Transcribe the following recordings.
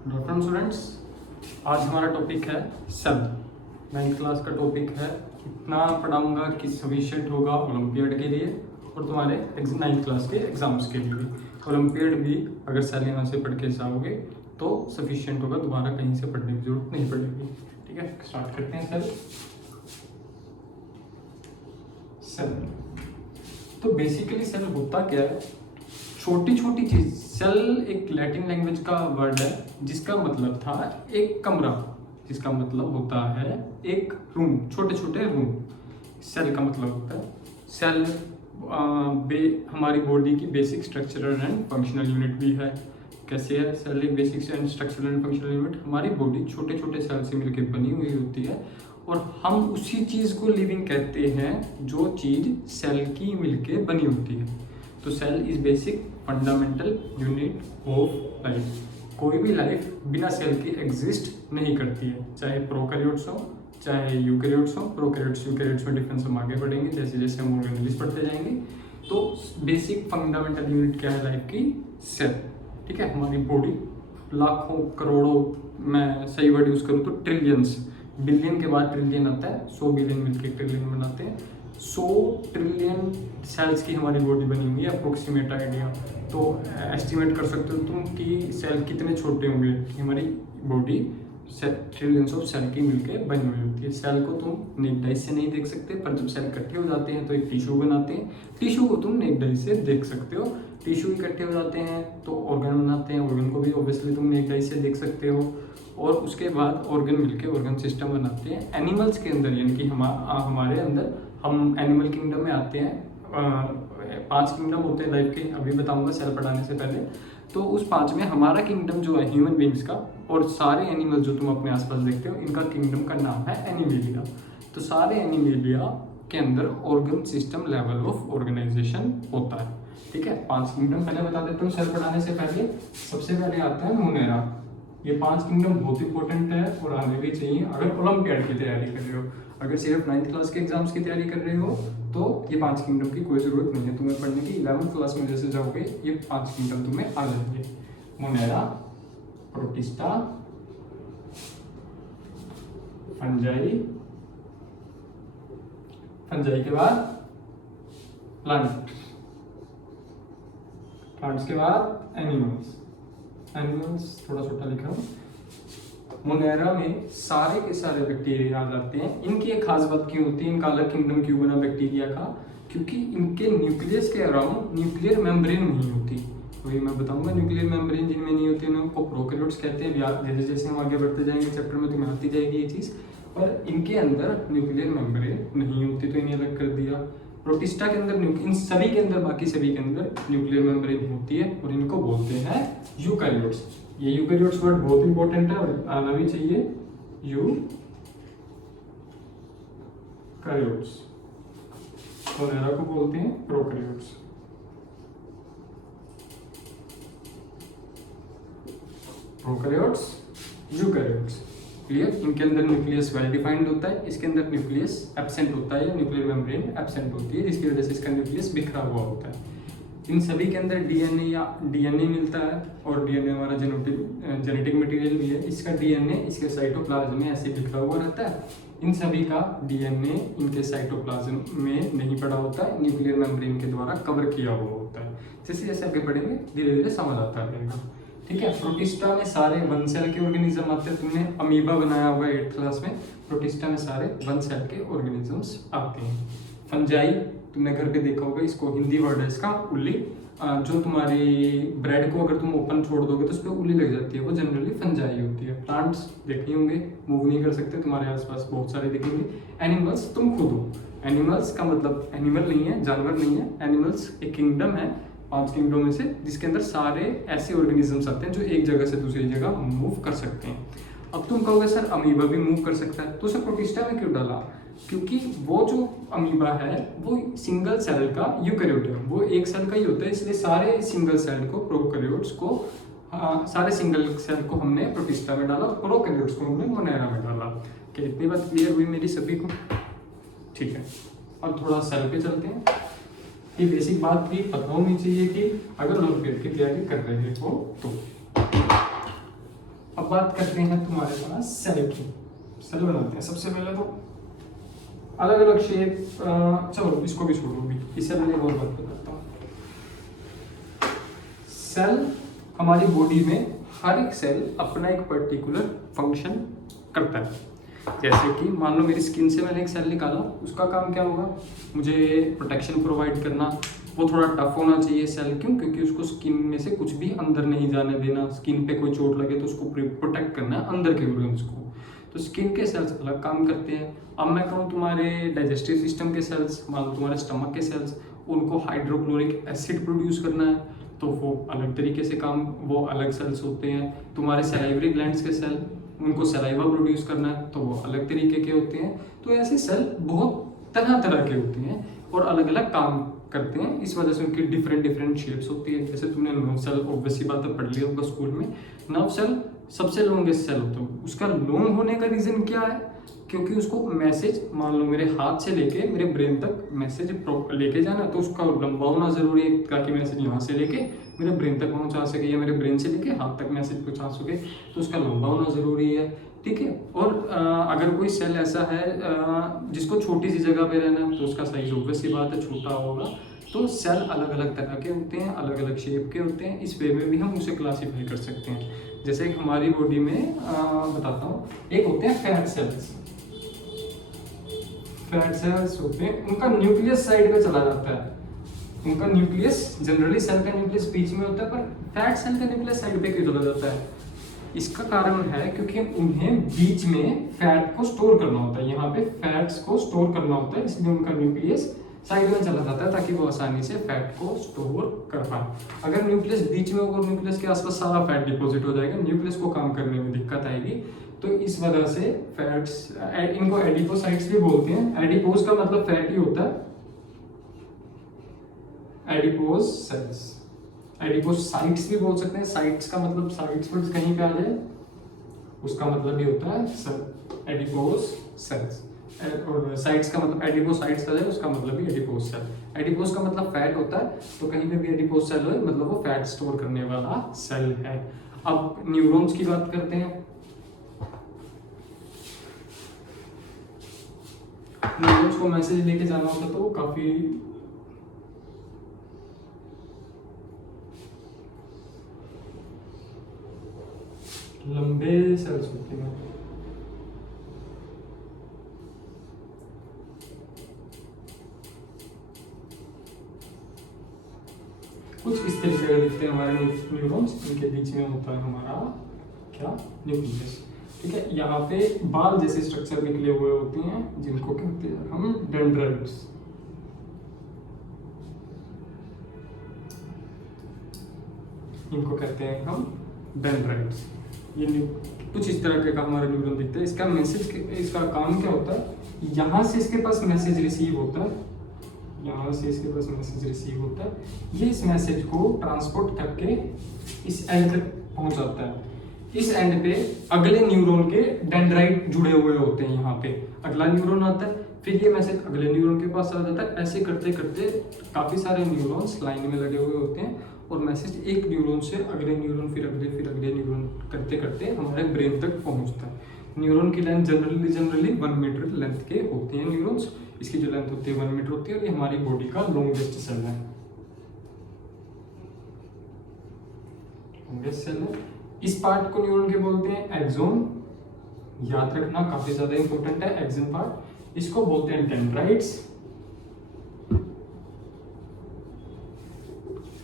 Good afternoon students. आज हमारा topic है सेल। 9th क्लास का टॉपिक है। इतना पढ़ाऊंगा कि सफिशिएंट होगा ओलंपियाड के लिए और तुम्हारे 9th क्लास के एग्जाम्स के लिए भी। ओलंपियाड भी अगर सेल यहाँ से पढ़ के जाओगे तो सफिशिएंट होगा, दोबारा कहीं से पढ़ने की जरूरत नहीं पड़ेगी। ठीक है, स्टार्ट करते हैं। सेल तो बेसिकली सेल होता क्या है? छोटी छोटी चीज। सेल एक लैटिन लैंग्वेज का वर्ड है जिसका मतलब था एक कमरा, जिसका मतलब होता है एक रूम, छोटे छोटे रूम। सेल का मतलब होता है सेल हमारी बॉडी की basic structural and functional unit भी है। कैसे है सेल एक basic and structural and functional unit? हमारी बॉडी छोटे छोटे सेल से मिलकर बनी हुई होती है और हम उसी चीज़ को लिविंग कहते हैं जो चीज़ सेल की मिलके बनी होती है। तो cell is basic fundamental unit of life. कोई भी लाइफ बिना सेल के एग्जिस्ट नहीं करती है, चाहे प्रोकैरियोट्स हो चाहे यूकैरियोट्स हो। प्रोकैरियोट्स यूकैरियोट्स में डिफरेंस हम आगे बढ़ेंगे जैसे जैसे हम ऑर्गेनेल्स पढ़ते जाएंगे। तो बेसिक फंडामेंटल यूनिट क्या है लाइफ की? सेल। ठीक है, हमारी बॉडी लाखों करोड़ों, मैं सही वर्ड यूज करूँ तो ट्रिलियंस, बिलियन के बाद ट्रिलियन आता है, 100 बिलियन मिलकर ट्रिलियन बनाते हैं। 100 ट्रिलियन सेल्स की हमारी बॉडी बनी हुई है, अप्रोक्सीमेट आइडिया। तो एस्टिमेट कर सकते हो तुम कि सेल कितने छोटे होंगे कि हमारी बॉडी ट्रिलियंस ऑफ सेल की मिलकर बनी हुई होती है। सेल को तुम नेक्ड आइज से नहीं देख सकते, पर जब सेल इकट्ठे हो जाते हैं तो एक टिश्यू बनाते हैं। टिश्यू को तुम नेक्ड आइज से देख सकते हो। टिश्यू इकट्ठे हो जाते हैं तो ऑर्गन बनाते हैं, ऑर्गन को भी ऑब्वियसली तुम नेक्ड आइज से देख सकते हो। और उसके बाद ऑर्गन मिलके ऑर्गन सिस्टम बनाते हैं। एनिमल्स के अंदर यानी कि हमारे अंदर हम एनिमल किंगडम में आते हैं। 5 किंगडम होते हैं लाइफ के, अभी बताऊंगा सेल पढ़ाने से पहले। तो उस 5 में हमारा किंगडम जो है ह्यूमन बींग्स का, और सारे एनिमल जो तुम अपने आसपास देखते हो इनका किंगडम का नाम है एनिमेलिया। तो सारे एनिमेलिया के अंदर organ system level of organization होता है। ठीक है, 5 किंगडम पहले बता देता हूँ सेल पढ़ाने से पहले। सबसे पहले आता है मोनेरा। ये 5 किंगडम बहुत इंपॉर्टेंट है और आने भी चाहिए अगर ओलंपियाड की तैयारी कर रहे हो। अगर सिर्फ 9th क्लास के एग्जाम्स की तैयारी कर रहे हो तो ये 5 किंगडम की कोई ज़रूरत नहीं है तुम्हें पढ़ने की। 11th क्लास में जैसे जाओगे ये 5 किंगडम तुम्हें आ जाएंगे। मोनेरा, प्रोटिस्टा, फंजाई, फंजाई के बाद प्लांट, प्लांट्स के बाद एनिमल्स, एनिमल्स थोड़ा छोटा लिखा हूँ। मोनेरा में सारे के सारे बैक्टीरिया आ जाते हैं। इनकी एक खास बात क्यों होती है, इनका अलग किंगडम क्यों बना बैक्टीरिया का? क्योंकि इनके न्यूक्लियस के अराउंड न्यूक्लियर मेम्ब्रेन नहीं होती। वही मैं बताऊंगा, न्यूक्लियर मेम्ब्रेन जिनमें नहीं होती उनको प्रोकैरियोट्स कहते हैं। जैसे जैसे हम आगे बढ़ते जाएंगे चैप्टर में तुम्हें आती जाएगी ये चीज़। पर इनके अंदर न्यूक्लियर मेम्ब्रेन नहीं होती तो इन्हें अलग कर दिया। प्रोटिस्टा के अंदर, इन सभी के अंदर, बाकी सभी के अंदर न्यूक्लियर मेम्ब्रेन होती है और इनको बोलते हैं यूकैरियोट्स। ये यूकैरियोट्स वर्ड बहुत इंपॉर्टेंट है और आना भी चाहिए। यूकैरियोट्स और एरा को बोलते हैं प्रोकैरियोट्स। Prokaryotes, eukaryotes, clear? इनके अंदर न्यूक्लियस वेल डिफाइंड होता है, इसके अंदर न्यूक्लियस एब्सेंट होता है, न्यूक्लियर मेम्ब्रेन एब्सेंट होती है, जिसकी वजह से इसका न्यूक्लियस बिखरा हुआ होता है। इन सभी के अंदर डीएनए मिलता है और डीएनए हमारा जेनेटिक मटेरियल भी है। इसका डीएनए इसके साइटोप्लाज्म में ऐसे बिखरा हुआ रहता है। इन सभी का डीएनए इनके साइटोप्लाज्म में नहीं पड़ा होता है, न्यूक्लियर मेम्ब्रेन के द्वारा कवर किया हुआ होता है। जैसे जैसे आगे बढ़ेंगे धीरे धीरे समझ आता रहेगा। ठीक है, प्रोटिस्टा में सारे 1 सेल के ऑर्गेनिज्म आते हैं। तुमने अमीबा बनाया होगा 8th क्लास में। प्रोटिस्टा में सारे 1 सेल के ऑर्गेनिजम्स आते हैं। फंजाई तुमने घर पे देखा होगा, इसको हिंदी वर्ड है इसका उल्ली। जो तुम्हारी ब्रेड को अगर तुम ओपन छोड़ दोगे तो उस पर उल्ली लग जाती है, वो जनरली फंजाई होती है। प्लांट्स देखे होंगे, मूव नहीं कर सकते, तुम्हारे आसपास बहुत सारे दिखेंगे। एनिमल्स तुम खुद हो। एनिमल्स का मतलब एनिमल नहीं है, जानवर नहीं है। एनिमल्स एक किंगडम है 5 किंगडम में से, जिसके अंदर सारे ऐसे ऑर्गेनिजम्स आते हैं जो एक जगह से दूसरी जगह मूव कर सकते हैं। अब तुम कहोगे सर अमीबा भी मूव कर सकता है, तो उसे प्रोटिस्टा में क्यों डाला? क्योंकि वो जो अमीबा है वो सिंगल सेल का यूकैरियोट है, वो एक सेल का ही होता है। इसलिए सारे सिंगल सेल को, प्रोकैरियोट्स को, सारे सिंगल सेल को हमने प्रोटिस्टा में डाला, प्रोकैरियोट्स को हमने मोनेरा में डाला। क्या इतनी बात क्लियर हुई मेरी सभी को? ठीक है, अब थोड़ा सेल पे चलते हैं। ये बेसिक बात भी पता होनी चाहिए कि अगर ओलंपियाड की तैयारी कर रहे हो तो। अब बात करते हैं तुम्हारे पास सेल की। सेल बनाते हैं सबसे पहले तो अलग अलग शेप। चलो इसको भी छोड़ो अभी, इससे पहले एक और बात बताता हूँ। सेल हमारी बॉडी में हर एक सेल अपना एक पर्टिकुलर फंक्शन करता है। जैसे कि मान लो मेरी स्किन से मैंने एक सेल निकाला, उसका काम क्या होगा, मुझे प्रोटेक्शन प्रोवाइड करना। वो थोड़ा टफ होना चाहिए सेल, क्यों? क्योंकि उसको स्किन में से कुछ भी अंदर नहीं जाने देना। स्किन पे कोई चोट लगे तो उसको प्रोटेक्ट करना है अंदर के ऑर्गन्स को। तो स्किन के सेल्स अलग काम करते हैं। अब मैं कहूँ तुम्हारे डाइजेस्टिव सिस्टम के सेल्स, मान लो तुम्हारे स्टमक के सेल्स, उनको हाइड्रोक्लोरिक एसिड प्रोड्यूस करना है तो वो अलग तरीके से काम, वो अलग सेल्स होते हैं। तुम्हारे सलाइवरी ग्लैंड्स के सेल, उनको सलाइवा प्रोड्यूस करना है तो वो अलग तरीके के होते हैं। तो ऐसे सेल बहुत तरह तरह के होते हैं और अलग अलग काम करते हैं। इस वजह से उनकी डिफरेंट डिफरेंट शेप्स होती है। जैसे तुमने नर्व सेल ऑब्वियसली बात है पढ़ लिया होगा स्कूल में। नर्व सेल सबसे लॉन्गेस्ट सेल होता है। उसका लॉन्ग होने का रीजन क्या है? क्योंकि उसको मैसेज, मान लो मेरे हाथ से लेके मेरे ब्रेन तक मैसेज लेके जाना, तो उसका लंबा होना जरूरी है ताकि मैसेज यहाँ से लेके मेरे ब्रेन तक पहुँचा सके, या मेरे ब्रेन से लेके हाथ तक मैसेज पहुँचा सके, तो उसका लंबा होना जरूरी है। ठीक है। और अगर कोई सेल ऐसा है जिसको छोटी सी जगह पे रहना है तो उसका साइज ऑब्वियसली बात है छोटा होगा। तो सेल अलग अलग तरह के होते हैं, अलग अलग शेप के होते हैं। इस वे में भी हम उसे क्लासीफाई कर सकते हैं। जैसे हमारी बॉडी में बताता हूँ, एक होते हैं फैट सेल्स। फैट सेल्स होते हैं, उनका न्यूक्लियस साइड पे चला जाता है। उनका न्यूक्लियस, जनरली सेल का न्यूक्लियस बीच में होता है, पर फैट सेल का न्यूक्लियस साइड पे क्यों चला जाता है? इसका कारण है क्योंकि उन्हें बीच में फैट को स्टोर करना होता है। यहाँ पे फैट्स को स्टोर करना होता है, इसलिए उनका न्यूक्लियस साइड में चला जाता है ताकि वो आसानी से फैट को स्टोर कर पाए। अगर न्यूक्लियस बीच में होगा, न्यूक्लियस के आसपास सारा फैट डिपॉजिट हो जाएगा, न्यूक्लियस को काम करने में दिक्कत आएगी। तो इस वजह से फैट्स, इनको एडिपोसाइट्स भी बोलते हैं। एडिपोज का मतलब फैट ही होता है, एडिपोज सेल्स। एडिपोसाइट्स भी बोल सकते हैं। साइट्स का मतलब साइट्स वर्ड्स कहीं पे आ जाए उसका मतलब भी होता है सेल, एडिपोज सेल्स। और साइट्स का मतलब एडिपोसाइट्स का है, उसका मतलब भी एडिपोज सेल। एडिपोज का मतलब फैट होता है, तो कहीं पे भी एडिपोज सेल हो मतलब वो फैट स्टोर करने वाला सेल है। अब न्यूरॉन्स की बात करते हैं। न्यूरॉन्स को मैसेज लेके जाना होता है तो वो काफी लंबे सेल्स होते हैं। कुछ इस तरीके से दिखते हैं हमारे न्यूरॉन्स। इनके बीच में होता है हमारा क्या, न्यूक्लियस। ठीक है। यहाँ पे बाल जैसे स्ट्रक्चर निकले हुए होते हैं जिनको कहते हैं हम डेंड्राइट्स। इनको कहते हैं हम डेंड्राइट्स। ये कुछ इस तरह का हमारा न्यूरॉन दिखता है। इसका मैसेज, इसका काम क्या होता है, यहाँ से इसके पास मैसेज रिसीव होता है, यहाँ से इसके पास मैसेज रिसीव होता है। ये इस मैसेज को ट्रांसपोर्ट करके इस एंड तक पहुंच जाता है। इस एंड पे अगले न्यूरॉन के डेंड्राइट जुड़े हुए होते हैं। यहाँ पे अगला न्यूरॉन आता है, फिर ये मैसेज अगले न्यूरॉन के पास आ जाता है। ऐसे करते करते काफी सारे न्यूरॉन्स लाइन में लगे हुए होते हैं और मैसेज एक न्यूरॉन से अगले न्यूरॉन, फिर अगले न्यूरॉन करते करते हमारे ब्रेन तक पहुंचता है। न्यूरॉन की लेंथ जनरली 1 मीटर लेंथ के होते हैं न्यूरॉन्स। इसकी जो लेंथ होती है 1 मीटर होती है और ये हमारी बॉडी का लॉन्गेस्ट सेल है। लॉन्गेस्ट सेल है। इस पार्ट को न्यूरॉन के बोलते हैं एक्सोन। याद रखना, काफी ज्यादा इंपॉर्टेंट है एक्सोन पार्ट। इसको बोलते हैं डेंड्राइट्स।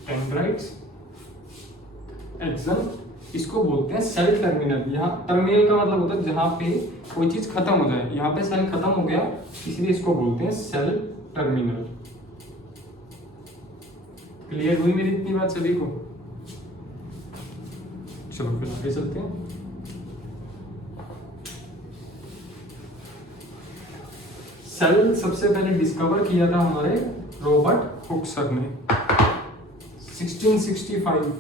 डेंड्राइट्स, एक्सन, इसको बोलते हैं सेल टर्मिनल। यहाँ टर्मिनल का मतलब होता है जहां पे कोई चीज खत्म हो जाए। यहाँ पे सेल खत्म हो गया इसलिए इसको बोलते हैं सेल टर्मिनल। क्लियर हुई मेरी इतनी बात सभी को? चलो फिर आगे चलते हैं। सेल सबसे पहले डिस्कवर किया था हमारे रॉबर्ट हुक सर ने 1665।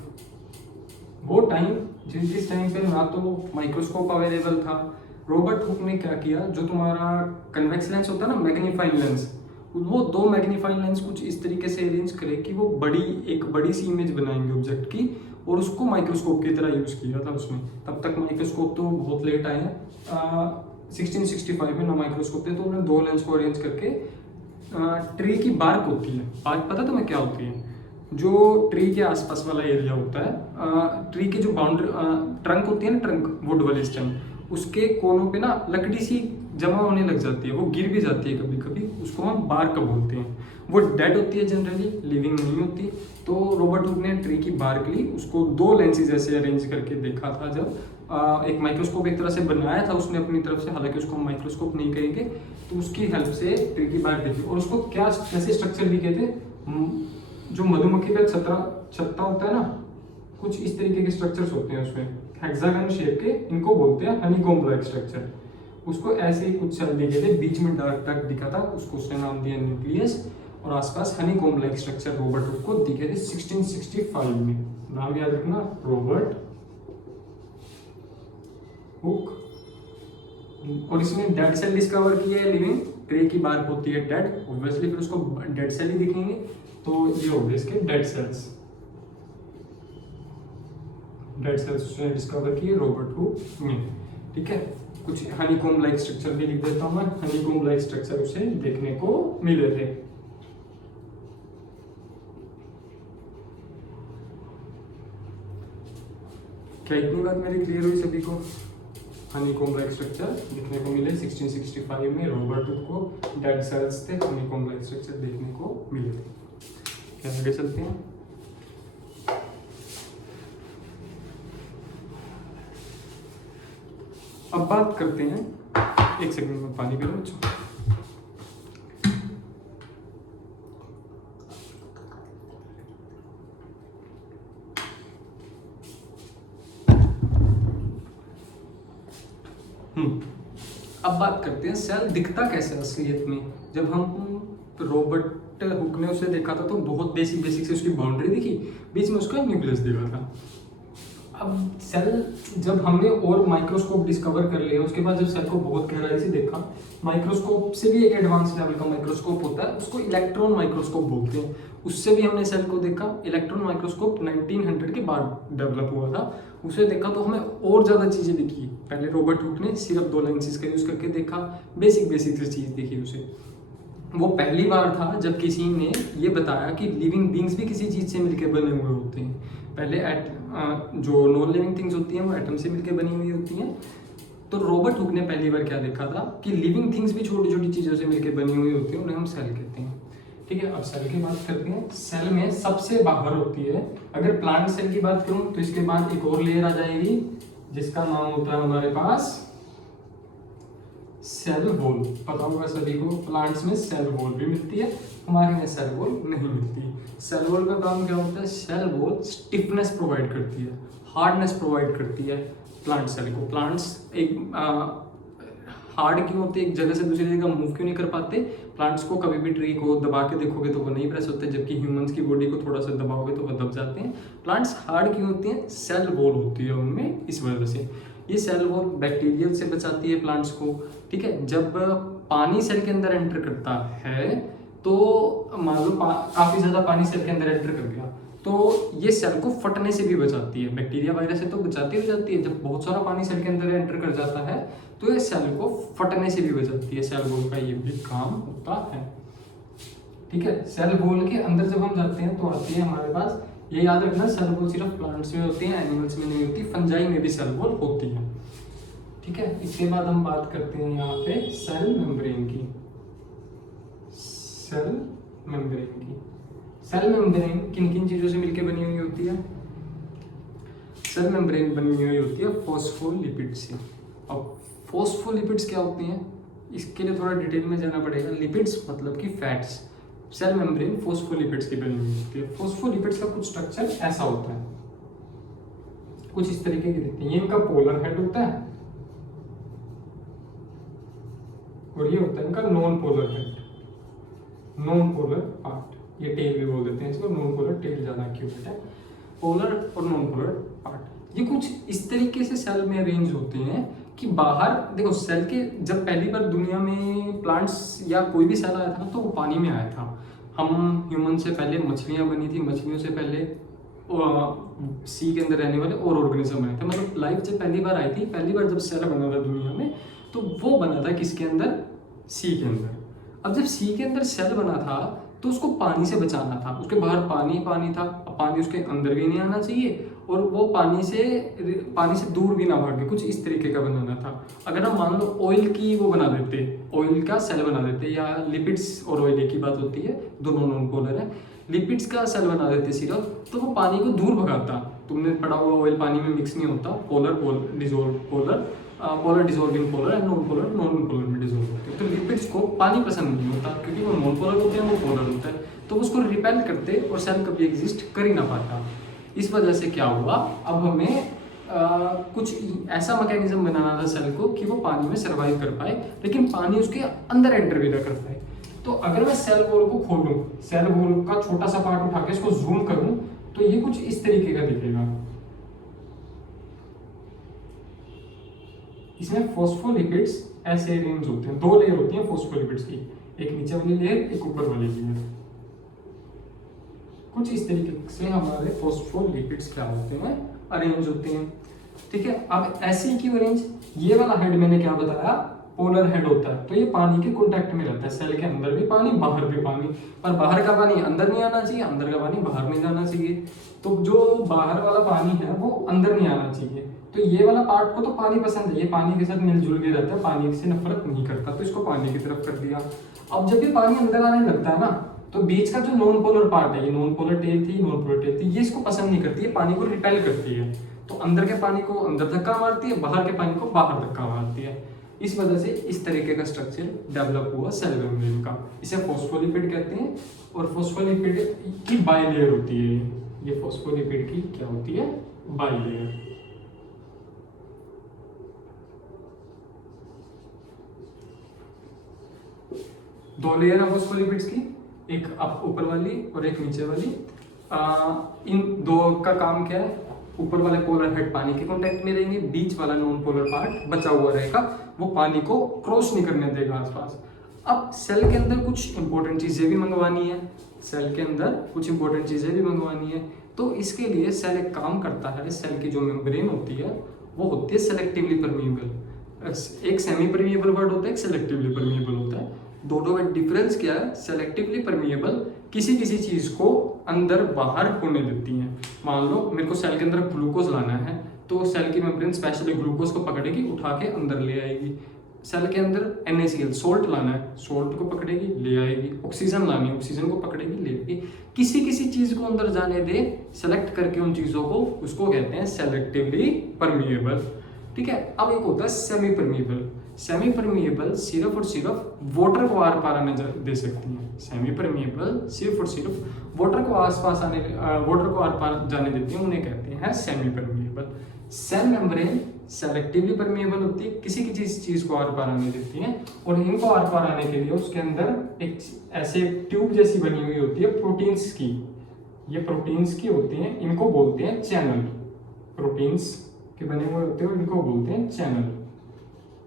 वो टाइम जिस टाइम पे ना तो माइक्रोस्कोप अवेलेबल था। रॉबर्ट हुक ने क्या किया, जो तुम्हारा कन्वेक्स लेंस होता है ना, मैग्नीफाइंग लेंस, वो 2 मैग्नीफाइंग लेंस कुछ इस तरीके से अरेंज करे कि वो एक बड़ी सी इमेज बनाएंगे ऑब्जेक्ट की, और उसको माइक्रोस्कोप की तरह यूज़ किया था उसमें। तब तक माइक्रोस्कोप तो बहुत लेट आए हैं, 1665 में ना माइक्रोस्कोप थे, तो उन्होंने 2 लेंस को अरेंज करके ट्री की बार्क होती है, बार्क पता तुम्हें क्या होती है? जो ट्री के आसपास वाला एरिया होता है, ट्री की जो बाउंड्री ट्रंक होती है ना, ट्रंक वुड वाली स्टेम, उसके कोनों पे ना लकड़ी सी जमा होने लग जाती है, वो गिर भी जाती है कभी कभी, उसको हम बार्क बोलते हैं। वो डेड होती है जनरली, लिविंग नहीं होती। तो रॉबर्ट हुक ने ट्री की बार्क ली, उसको 2 लेंसेज ऐसे अरेंज करके देखा था। जब एक माइक्रोस्कोप एक तरह से बनाया था उसने अपनी तरफ से, हालांकि उसको माइक्रोस्कोप नहीं कहेंगे, तो उसकी हेल्प से ट्री की बार्क देखी और उसको क्या कैसे स्ट्रक्चर दिखे थे, जो मधुमक्खी का छत्ता होता है ना, कुछ इस तरीके के स्ट्रक्चर्स होते हैं उसमें, हेक्सागन शेप के, इनको बोलते हैं हनीकॉम्ब लाइक स्ट्रक्चर। उसको ऐसे ही कुछ सेल दिखे थे, बीच में डार्क डार्क दिखा था, उसको उसने नाम दिया न्यूक्लियस, और आसपास honeycomb like structure Robert Hooke को दिखे थे 1665 में। नाम याद रखना, रॉबर्ट हुक। और इसमें डेड सेल डिस्कवर किया है, लिविंग। ट्री की बार्क होती है डेड, ऑब्वियसली फिर उसको डेड सेल ही दिखेंगे, तो ये हो गए इसके डेड सेल्स। डेड सेल्स उसने डिस्कवर किए रॉबर्ट हुक ने, ठीक है। कुछ हनीकॉम्ब लाइक स्ट्रक्चर भी लिख देता हूं मैं, हनीकॉम्ब लाइक स्ट्रक्चर उसे देखने को मिले थे। क्या इतनी बात मेरी क्लियर हुई सभी को? हनीकॉम्ब लाइक स्ट्रक्चर देखने को मिले 1665 में रॉबर्ट हुक को, डेड सेल्स थे, हनीकॉम्ब लाइक स्ट्रक्चर देखने को मिले थे। क्या आगे चलते हैं? अब बात करते हैं, एक सेकंड में पानी पी लो बच्चों। अब बात करते हैं सेल दिखता कैसे असलियत में। जब हम रॉबर्ट हुक ने उसे देखा था तो बहुत बेसिक बेसिक से उसकी बाउंड्री दिखी, बीच में उसका न्यूक्लियस दिखा था। अब सेल जब हमने और माइक्रोस्कोप डिस्कवर कर लिया, उसके बाद जब सेल को बहुत गहराई से देखा, माइक्रोस्कोप से भी एक एडवांस लेवल का माइक्रोस्कोप होता है, उसको इलेक्ट्रॉन माइक्रोस्कोप बोलते हैं, उससे भी हमने सेल को देखा। इलेक्ट्रॉन माइक्रोस्कोप 1900 के बाद डेवलप हुआ था, उसे देखा तो हमें और ज़्यादा चीज़ें दिखी। पहले रॉबर्ट हुक ने सिर्फ 2 लेंसेज का यूज़ करके देखा, बेसिक बेसिक से चीज़ दिखी उसे। वो पहली बार था जब किसी ने ये बताया कि लिविंग बींग्स भी किसी चीज़ से मिलकर बने हुए होते हैं। पहले जो नॉन लिविंग थिंग्स होती हैं वो एटम से मिलकर बनी हुई होती हैं। तो रॉबर्ट हुक ने पहली बार क्या देखा था कि लिविंग थिंग्स भी छोटी छोटी चीज़ों से मिलकर बनी हुई होती हैं, उन्हें हम सेल कहते हैं, ठीक है। अब सेल की बात करते हैं। सेल में सबसे बाहर होती है, अगर प्लांट सेल की बात करूं तो इसके बाद एक और लेयर आ जाएगी जिसका नाम होता है हमारे पास सेल वॉल। पता होगा सभी को, प्लांट्स में सेल वॉल भी मिलती है, हमारे में सेल वॉल नहीं मिलती। सेल वॉल का काम क्या होता है? सेल वॉल स्टिफनेस प्रोवाइड करती है, हार्डनेस प्रोवाइड करती है प्लांट सेल को। प्लांट्स एक हार्ड क्यों होते हैं, एक जगह से दूसरी जगह मूव क्यों नहीं कर पाते? प्लांट्स को कभी भी ट्री को दबा के देखोगे तो वो नहीं प्रेस होते, जबकि ह्यूमंस की बॉडी को थोड़ा सा दबाओगे तो वो दब जाते हैं। प्लांट्स हार्ड क्यों होती हैं? सेल वॉल होती है उनमें, इस वजह से। ये सेल वॉल बैक्टीरियल से बचाती है प्लांट्स को, ठीक है। जब पानी सेल के अंदर एंटर करता है तो मान लो काफी ज्यादा पानी सेल के अंदर एंटर कर गया तो ये सेल को फटने से भी बचाती है। बैक्टीरिया वायरस से तो बचाती हो जाती है, जब बहुत सारा पानी सेल के अंदर एंटर कर जाता है तो ये सेल को फटने से भी बचाती है। सेल वॉल का ये भी काम होता है, ठीक है। सेल वॉल के अंदर जब हम जाते हैं तो आती है हमारे पास, ये याद रखना, सेल वॉल सिर्फ प्लांट्स में होती है, एनिमल्स में नहीं होती, फंजाई में भी सेल वॉल होती है, ठीक है। इसके बाद हम बात करते हैं यहाँ पे सेल मेम्ब्रेन की। सेल मेम्ब्रेन की, सेल मेम्ब्रेन किन किन चीजों से मिलकर बनी हुई होती है? सेल मेम्ब्रेन बनी हुई होती है फॉस्फोलिपिड से। अब फॉस्फोलिपिड्स क्या होती हैं, इसके लिए थोड़ा डिटेल में जाना पड़ेगा। लिपिड्स मतलब कि फैट्स, सेल मेम्ब्रेन फॉस्फोलिपिड्स की बनी हुई होती है। फॉस्फोलिपिड्स का कुछ स्ट्रक्चर ऐसा होता है, कुछ इस तरीके के दिखते हैं। ये इनका पोलर हेड होता है और ये होता है इनका non polar head, non polar part, ये टेल भी बोल देते हैं इसको, नॉन पोलर टेल ज्यादा एक्यूरेट है। पोलर और नॉन पोलर पार्ट, ये कुछ इस तरीके से सेल में अरेंज होते हैं कि बाहर देखो, सेल के जब पहली बार दुनिया में प्लांट्स या कोई भी सेल आया था तो वो पानी में आया था। हम ह्यूमन से पहले मछलियां बनी थी, मछलियों से पहले सी के अंदर रहने वाले और ऑर्गेनिज्म बने थे। मतलब लाइफ जब पहली बार आई थी, पहली बार जब सेल बना था दुनिया में, तो वो बना था किसके अंदर, सी के अंदर। अब जब सी के अंदर सेल बना था तो उसको पानी से बचाना था, उसके बाहर पानी पानी था, अब पानी उसके अंदर भी नहीं आना चाहिए और वो पानी से दूर भी ना भागे, कुछ इस तरीके का बनाना था। अगर हम मान लो ऑयल की वो बना देते, ऑयल का सेल बना देते, या लिपिड्स और ऑयल एक ही बात होती है, दोनों नॉन पोलर है, लिपिड्स का सेल बना देते सिर्फ, तो वो पानी को दूर भगाता। तुमने पढ़ा हुआ ऑयल पानी में मिक्स नहीं होता, polar dissolve polar, polar dissolve in polar and non polar में डिजोल्व होते हैं। तो लिपिड्स को पानी पसंद नहीं होता क्योंकि वो नॉन पोलर होते हैं, वो पोलर होता है, तो उसको रिपेल करते और सेल कभी एग्जिस्ट कर ही ना पाता। इस वजह से क्या हुआ, अब हमें कुछ ऐसा मैकेनिज्म बनाना था सेल को कि वो पानी में सर्वाइव कर पाए, लेकिन पानी उसके अंदर एंटर भी ना कर पाए। तो अगर मैं सेल वॉल को खोलूं, सेल वॉल का छोटा सा पार्ट उठा के इसको जूम करूं, तो ये कुछ इस तरीके का दिखेगा। इसमें फॉस्फोलिपिड्स ऐसे अरेंज होते हैं, 2 लेयर होती हैं फॉस्फोलिपिड्स की, एक नीचे वाली लेयर, एक ऊपर वाली लेयर। कुछ इस तरीके से हमारे फॉस्फोलिपिड्स क्या होते हैं, अरेंज होते हैं। ठीक है, अब ऐसे क्यों अरेंज, ये वाला हेड मैंने क्या बताया, पोलर हेड होता है, तो ये पानी के कांटेक्ट में रहता है, सेल के अंदर भी पानी, बाहर भी पानी, पर बाहर का पानी अंदर नहीं आना चाहिए, अंदर का पानी बाहर नहीं जाना चाहिए। तो जो बाहर वाला पानी है वो अंदर नहीं आना चाहिए। तो ये वाला पार्ट को तो पानी पसंद है, ये पानी के साथ मिलजुल के रहता है, पानी से नफरत नहीं करता, तो इसको पानी की तरफ कर दिया। अब जब ये पानी अंदर आने लगता है ना, तो बीच का जो नॉन पोलर पार्ट है, ये नॉन पोलर टेल थी, नॉन पोलर टेल थी, ये इसको पसंद नहीं करती है, पानी को रिपेल करती है। तो अंदर के पानी को अंदर धक्का मारती है, बाहर के पानी को बाहर धक्का मारती है। इस वजह से इस तरीके का स्ट्रक्चर डेवलप हुआ सेल मेम्ब्रेन का। इसे फॉस्फोलिपिड कहते हैं, और फॉस्फोलिपिड की बाइलेयर होती है, ये फॉस्फोलिपिड की क्या होती है, बाइलेयर। दो लेयर है फॉस्फोलिपिड्स की, एक ऊपर वाली और एक नीचे वाली। इन दो का काम क्या है, ऊपर वाले पोलर हेड पानी के कांटेक्ट में रहेंगे, बीच वाला नॉन पोलर पार्ट बचा हुआ रहेगा, वो पानी को क्रॉस नहीं करने देगा आसपास। अब सेल के अंदर कुछ इंपॉर्टेंट चीजें भी मंगवानी है, सेल के अंदर कुछ इंपॉर्टेंट चीजें भी मंगवानी है, तो इसके लिए सेल एक काम करता है, सेल की जो मेम्ब्रेन होती है वो होती है सेलेक्टिवली परमिएबल। एक सेमी परमिएबल वर्ड होता है, एक सेलेक्टिवली परमिएबल होता है। दोनों में डिफरेंस क्या है, सेलेक्टिवली परमिएबल किसी किसी चीज को अंदर बाहर होने देती है। मान लो मेरे को सेल के अंदर ग्लूकोज लाना है, तो सेल की मेम्ब्रेन स्पेशली ग्लूकोज को पकड़ेगी, उठा के अंदर ले आएगी। सेल के अंदर NaCl सोल्ट लाना है, सोल्ट को पकड़ेगी ले आएगी। ऑक्सीजन लानी है, ऑक्सीजन को पकड़ेगी ले आएगी। किसी किसी चीज को अंदर जाने दे, सेलेक्ट करके उन चीजों को, उसको कहते हैं सेलेक्टिवली परमिएबल। ठीक है, अब एक होता है सेमी परमिएबल। सेमी परमिएबल सिर्फ और सिर्फ वाटर को आर पार आने दे सकती है। सेमी परमिएबल सिर्फ और सिर्फ वाटर को आसपास आने, वाटर को आर पार जाने देती है, उन्हें कहते हैं semi permeable. Cell membrane selectively permeable होती है, किसी किसी चीज को आर पार आने देती है, और इनको आर पार आने के लिए उसके अंदर एक ऐसे ट्यूब जैसी बनी हुई होती है प्रोटीन्स की। ये प्रोटीन्स की होती हैं, इनको बोलते हैं चैनल। प्रोटीन्स के बने हुए होते हैं, इनको बोलते हैं channel.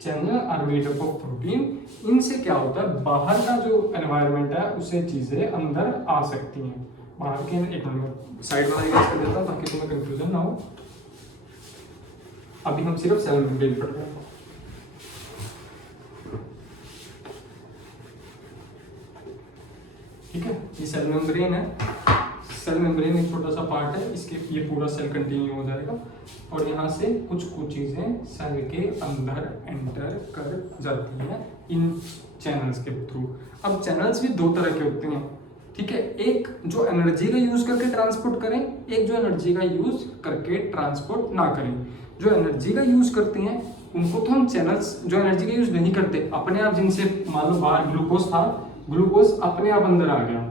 Channel are made up of protein. इनसे क्या होता है, बाहर का जो एनवायरनमेंट है उससे चीजें अंदर आ सकती हैं। बाहर के, एक मिनट साइड वाला यूज कर देता हूं ताकि तुम्हें कंफ्यूजन ना हो। अभी हम सिर्फ सेल मेम्ब्रेन पढ़ रहे हैं। ठीक है, ये सेल मेम्ब्रेन है। सेल मेम्ब्रेन एक छोटा सा पार्ट है, इसके ये पूरा सेल कंटिन्यू हो जाएगा, और यहाँ से कुछ चीजें सेल के अंदर एंटर कर जाती हैं इन चैनल्स के थ्रू। अब चैनल्स भी 2 तरह के होते हैं। ठीक है, एक जो एनर्जी का यूज करके ट्रांसपोर्ट करें, एक जो एनर्जी का यूज करके ट्रांसपोर्ट ना करें। जो एनर्जी का यूज करते हैं उनको तो हम चैनल्स, जो एनर्जी का यूज नहीं करते, अपने आप, जिनसे मान लो बाहर ग्लूकोज था, ग्लूकोज अपने आप अंदर आ गया,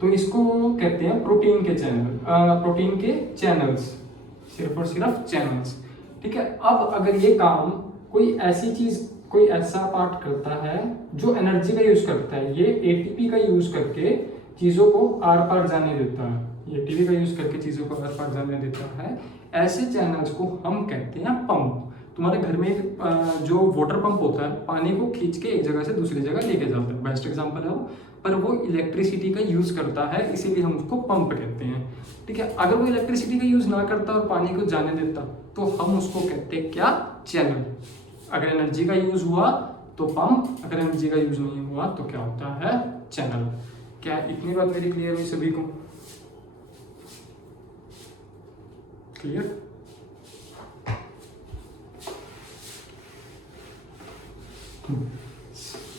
तो इसको कहते हैं प्रोटीन के चैनल, प्रोटीन के चैनल्स, सिर्फ और सिर्फ चैनल्स। ठीक है, अब अगर ये काम कोई ऐसी चीज, कोई ऐसा पार्ट करता है जो एनर्जी का यूज करता है, ये ATP का यूज करके चीजों को आर पार जाने देता है, ये ATP का यूज करके चीजों को आर पार जाने देता है, ऐसे चैनल्स को हम कहते हैं पंप। तुम्हारे घर में जो वाटर पंप होता है पानी को खींच के एक जगह से दूसरी जगह लेके जाता है, बेस्ट एग्जांपल है वो, पर वो इलेक्ट्रिसिटी का यूज़ करता है, इसीलिए हम उसको पंप कहते हैं। ठीक है, अगर वो इलेक्ट्रिसिटी का यूज़ ना करता और पानी को जाने देता तो हम उसको कहते हैं क्या, चैनल। अगर एनर्जी का यूज़ हुआ तो पंप, अगर एनर्जी का यूज़ नहीं हुआ तो क्या होता है, चैनल। क्या इतनी बात मेरी क्लियर हुई सभी को? क्लियर?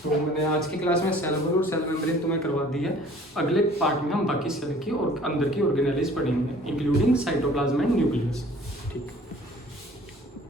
तो मैंने आज की क्लास में सेल वॉल और सेल मेम्ब्रेन तुम्हें करवा दी है। अगले पार्ट में हम बाकी सेल की और अंदर की ऑर्गेनेलिस पढ़ेंगे, इंक्लूडिंग साइटोप्लाज्म एंड न्यूक्लियस। ठीक।